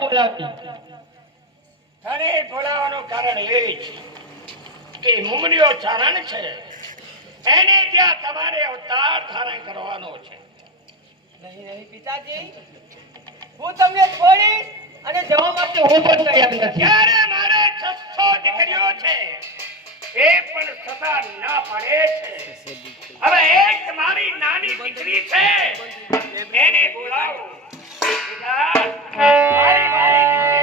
બોલાવી? તને બોલાવવાનું કારણ એ છે કે મુમરીઓ ચારણ છે. એને ત્યાં તમારે અવતાર ધારણ કરવાનો છે. નહીં નહીં પિતાજી. હું તમને છોડી અને જવા માટે હું પણ તૈયાર નથી. ત્યારે મારે છસો દીકરીઓ છે. એ પણ સદા ના પડે છે. હવે એક મારી નાની દીકરી છે. એને બોલાવો. પિતા, મારી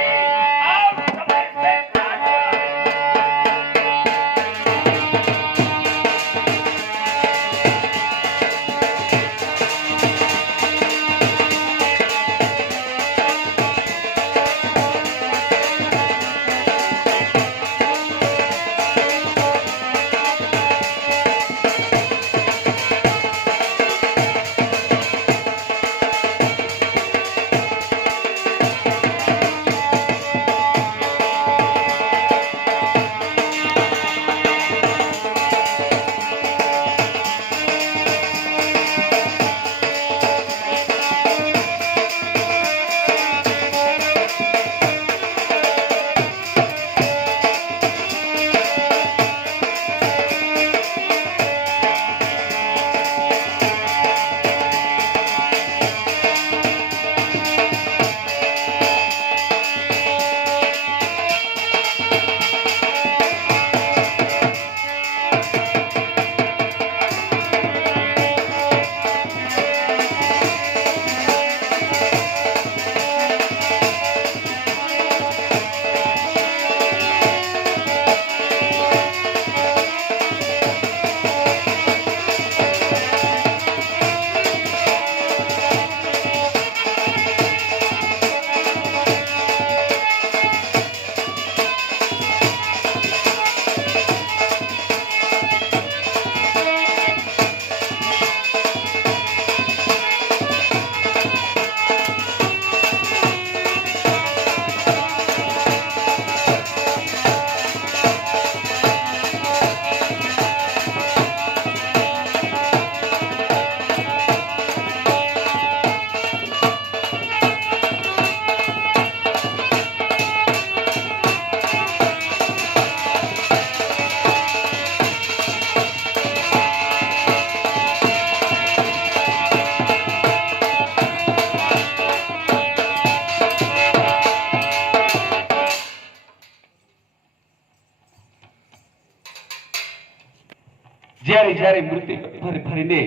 જ્યારે જ્યારે મૃત્યુ ફરી ફરીને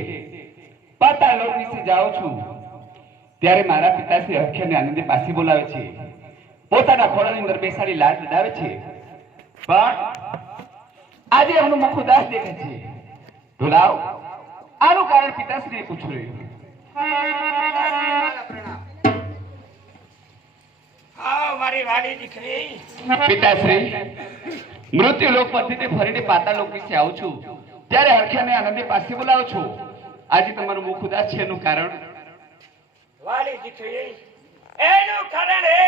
પાતાળ લોક વિશે જાઉં છું ત્યારે મારા પિતાશ્રી અખ્યને આનંદે પાસે બોલાવે છે. પોતાના ખોળાની અંદર બેસાડી લાડ લડાવે છે. પણ આજે એમનું મુખ ઉદાસ દેખાય છે. ઢોલાવ આનું કારણ પિતાશ્રીએ પૂછ્યું. રહ્યું મારી વાલી દીકરી. પિતાશ્રી મૃત્યુ લોક પરથી ફરીને પાતા લોક વિશે આવું છું. ત્યારે હરખ્યાને આનંદે પાસે બોલાવો છો. આજે તમારું મુખ ઉદાસ છે એનું કારણ? વાલી દીકરી એનું કારણ એ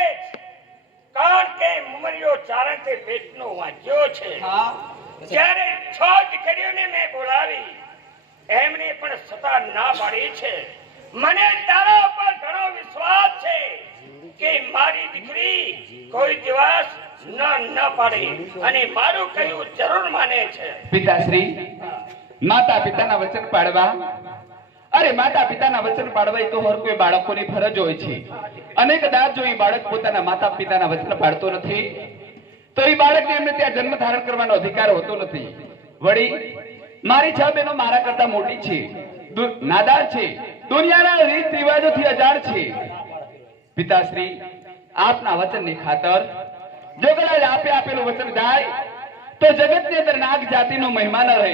કારણ કે મુમરીઓ ચારણ તે પેટનો વાંચ્યો છે. જ્યારે છ દીકરીઓને મેં બોલાવી એમને પણ સતા ના પાડી છે. મને તારા ઉપર ઘણો વિશ્વાસ છે કે મારી દીકરી કોઈ દિવસ ન ન પાડે. અને મારું કહ્યું જરૂર માને છે. પિતાશ્રી માતા પિતાના વચન પાડવા. અરે માતા પિતાના વચન પાડવા એ તો હર કોઈ બાળકોની ફરજ હોય છે. અને કદાચ જો એ બાળક પોતાના માતા પિતાના વચન પાડતો નથી, તો એ બાળકને એમને ત્યાં જન્મ ધારણ કરવાનો અધિકાર હોતો નથી. વળી, મારી છ બહેનો મારા કરતા મોટી છે નાદાર છે, દુનિયાના રીત રિવાજોથી અજાણ છે. પિતાશ્રી, આપના વચનની ખાતર, જો કદાચ આપે આપેલું વચન જાય, તો જગતની અંદર નાગ જાતિનો મહેમાન રહે.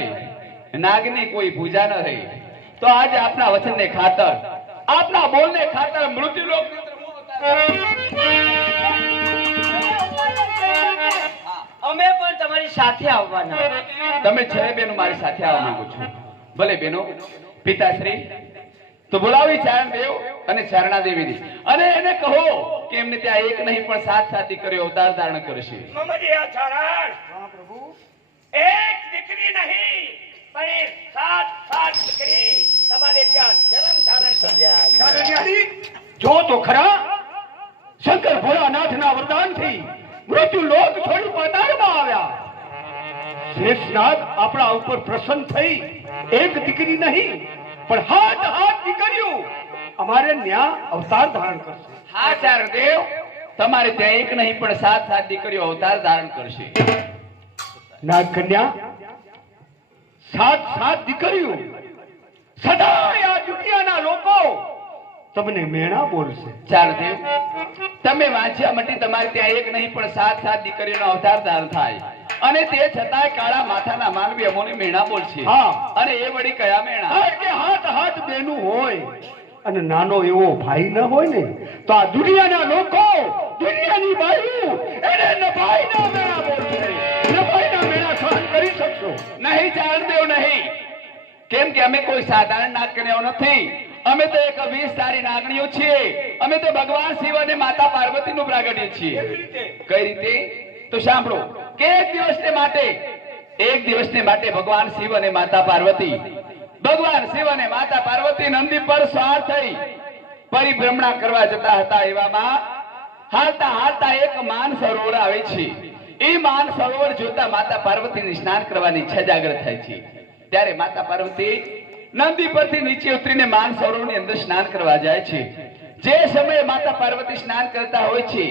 નાગની કોઈ પૂજા ન રહી. તો આજે આપના વચનને ખાતર આપના બોલને ખાતર મૃત્યુ લોક અમે પણ તમારી સાથે આવવાના. તમે છે બેનો મારી સાથે આવવા માંગો છો. ભલે બેનો પિતાશ્રી તો બોલાવી ચારણ દેવ અને ચારણા દેવીની. અને એને કહો કે એમને ત્યાં એક નહીં પણ સાત સાથી કર્યો અવતાર ધારણ કરશે. ચારણ. એક દીકરી નહીં પણ એ સાત સાત દીકરી તમારે ત્યાં જન્મ ધારણ કરશે જો તો ખરા શંકર ભોળાનાથના વરદાનથી મૃત્યુ લોક છોડી પાતાળમાં આવ્યા શ્રેષ્ઠનાથ આપણા ઉપર પ્રસન્ન થઈ એક દીકરી નહીં પણ હાથ હાથ દીકરીઓ અમારે ન્યા અવતાર ધારણ કરશે હા ચારણદેવ તમારે ત્યાં એક નહીં પણ સાત સાત દીકરીઓ અવતાર ધારણ કરશે નાગકન્યા સાત સાત દીકરીઓ સદાય આ દુનિયાના લોકો તમને મેણા બોલશે. ચારણદેવ તમે વાંચ્યા માટે તમારે ત્યાં એક નહીં પણ સાત સાત દીકરીનો અવતાર ધારણ થાય. અને તે છતાંય કાળા માથાના માનવી અમોને મેણા બોલશે. હા. અને એ વળી કયા મેણા? કે હાથ હાથ બેનું હોય. અને નાનો એવો ભાઈ ન હોય ને તો આ દુનિયાના લોકો દુનિયાની બાયુ એને નભાઈના મેણા બોલશે. કરી શકશો નહીં ચારણદેવ નહીં. કેમ કે અમે કોઈ સાધારણ નાગ નથી. અમે તો એક વીસ સારી નાગણીઓ છીએ. અમે તો ભગવાન શિવ અને માતા પાર્વતીનું પ્રાગટ્ય છીએ. કઈ રીતે? તો સાંભળો. કે એક દિવસને માટે એક દિવસને માટે ભગવાન શિવ અને માતા પાર્વતી. ભગવાન શિવ અને માતા પાર્વતી નંદી પર સ્વાર થઈ પરિભ્રમણા કરવા જતા હતા એવામાં. હાલતા હાલતા એક માન સરોવર આવે છે. એ માન સરોવર જોતા માતા પાર્વતીને સ્નાન કરવાની ઈચ્છા જાગ્રત થાય છે. ત્યારે માતા પાર્વતી નંદી પરથી નીચે ઉતરીને માન સરોવરની અંદર સ્નાન કરવા જાય છે. જે સમયે માતા પાર્વતી સ્નાન કરતા હોય છે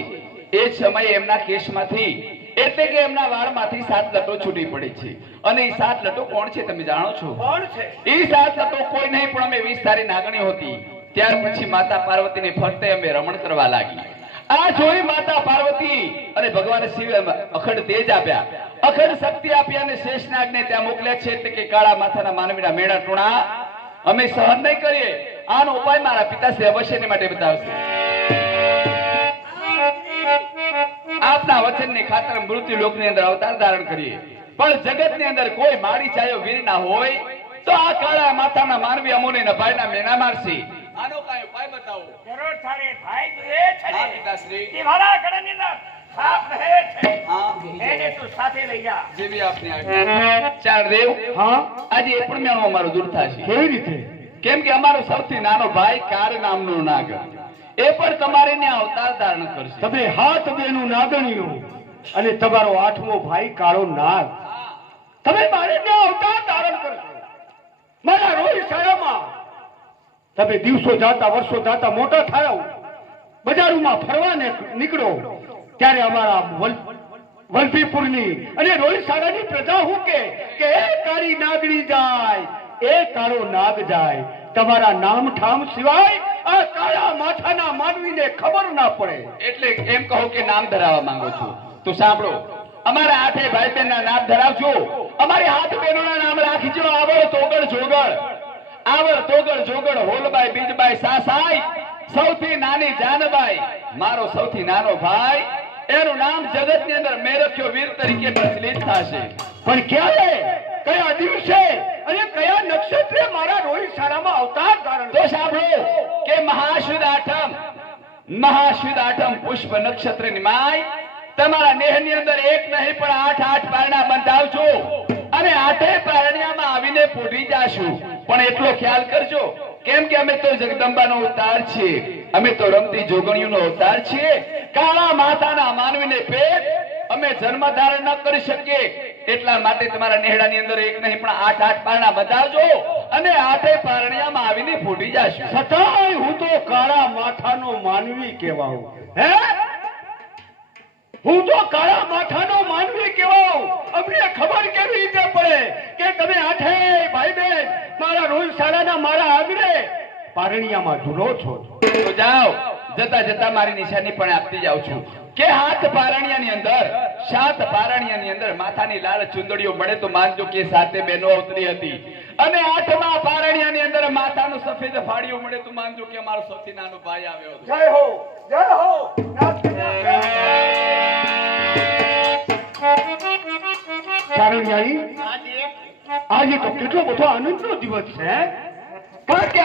એ જ સમયે એમના કેશમાંથી એટલે કે એમના વાળમાંથી સાત લટો છૂટી પડે છે. અને એ સાત લટો કોણ છે તમે જાણો છો? કોણ છે? એ સાત લટો કોઈ નહીં પણ અમે વીસ તારી નાગણી હતી. ત્યાર પછી માતા પાર્વતીને ફરતે અમે રમણ કરવા લાગી. આ જોઈ માતા પાર્વતી અને ભગવાન શિવે અખંડ તેજ આપ્યા. અખંડ શક્તિ આપી અને શેષનાગને ત્યાં મોકલ્યા છે. એટલે કે કાળા માથાના માનવીના મેળા ટૂણા. અમે સહન નહીં કરીએ. આનો ઉપાય મારા પિતાશ્રી અવશ્યને માટે બતાવશે. આપના વચનની ખાતર મૃત્યુ લોકની અંદર અવતાર ધારણ કરીએ. પણ જગતની અંદર કોઈ માળી ચાયો વીર ના હોય, તો આ કાળા માથાના માનવી અમોને નભાઈના મેના મારશે. આનો કાંઈ ઉપાય બતાવો? જરૂર તારે ભાઈ જે છે હા ને પિતાશ્રી. એ મારા ઘરની અંદર સાપ રહે છે. હા. એને તું સાથે લઈ જા. જેવી આપની આજ્ઞા ચાર દેવ હા. આજે એ પણ મેણો અમારો દૂર થશે. કેવી રીતે? કેમ કે અમારો સૌથી નાનો ભાઈ કાર નામનો નાગર એ પણ તમારે ને અવતાર ધારણ કરશે. તમે હાથ બેનું નાગણીઓ અને તમારો આઠમો ભાઈ કાળો નાગ. તમે મારે ત્યાં અવતાર ધારણ કરશો. મારા રોહિત શાળામાં તમે દિવસો જાતા, વર્ષો જાતા મોટા થયા બજારોમાં ફરવા નીકળો. ત્યારે અમારા વલ- વલભીપુરની અને રોહિત શાળાની પ્રજા હું કે એ કાળી નાગણી જાય, એ કાળો નાગ જાય. તમારા નામ ઠામ સિવાય આ કાળા માથાના માનવીને ખબર ના પડે. એટલે એમ કહો કે નામ ધરાવવા માંગો છો. તો સાંભળો, અમારા આઠે ભાઈ બહેન ના નામ ધરાવજો. અમારી હાથ બહેનોના નામ રાખજો. આવડ તોગડ જોગડ. આવડ તોગળ જોગળ હોલબાઈ બીજબાઈ સાસાઈ સૌથી નાની જાનબાઈ મારો સૌથી નાનો ભાઈ. એનું નામ જગતની અંદર મેરખ્યો વીર તરીકે પ્રચલિત થશે. પણ ક્યારે? કયા દિવસે? અને કયા નક્ષત્રે મારા રોહિત શાળામાં અવતાર ધારણ તો સાંભળો કે મહાશુદ આઠમ મહાશુદ આઠમ પુષ્પ નક્ષત્ર માય તમારા નેહની અંદર એક નહીં, પણ આઠ આઠ પારણા બંધાવજો. અને આઠે પારણ્યામાં આવીને પૂરી જાશું. પણ એટલો ખ્યાલ કરજો, કેમ કે અમે તો જગદંબાનો અવતાર છીએ. અમે તો રમતી જોગણીઓનો અવતાર છીએ. કાળા માતાના માનવીને પેટ અમે જન્મ ધારણ ન કરી શકીએ. એટલા માટે તમારા નેહડાની અંદર એક નહીં, પણ આઠ આઠ પારણા બતાવજો અને આઠે પારણિયામાં આવીને ફૂટી જશે. છતાંય હું તો કાળા માથાનો માનવી કહેવાઉં. હે? હું તો કાળા માથાનો માનવી કહેવાઉં અમને ખબર કેવી રીતે પડે કે તમે આઠે ભાઈ બહેન મારા રોહિત શાળાના મારા આગળ પારણિયામાં જૂનો છો. તો જાઓ જતા જતા મારી નિશાની પણ આપતી જાઉં છું. કે હાથ પારણિયાની અંદર સાત પારણિયાની અંદર માથાની લાલ ચુંદડીઓ મળે તો માનજો કે સાતે બહેનો અવતરી હતી. અને આઠમા પારણિયાની અંદર માથાનું સફેદ ફાડીઓ મળે તો માનજો કે અમારો સૌથી નાનો ભાઈ આવ્યો જય હો જય હો પારણિયાની આજે તો કેટલો બધો આનંદનો દિવસ છે કારણ કે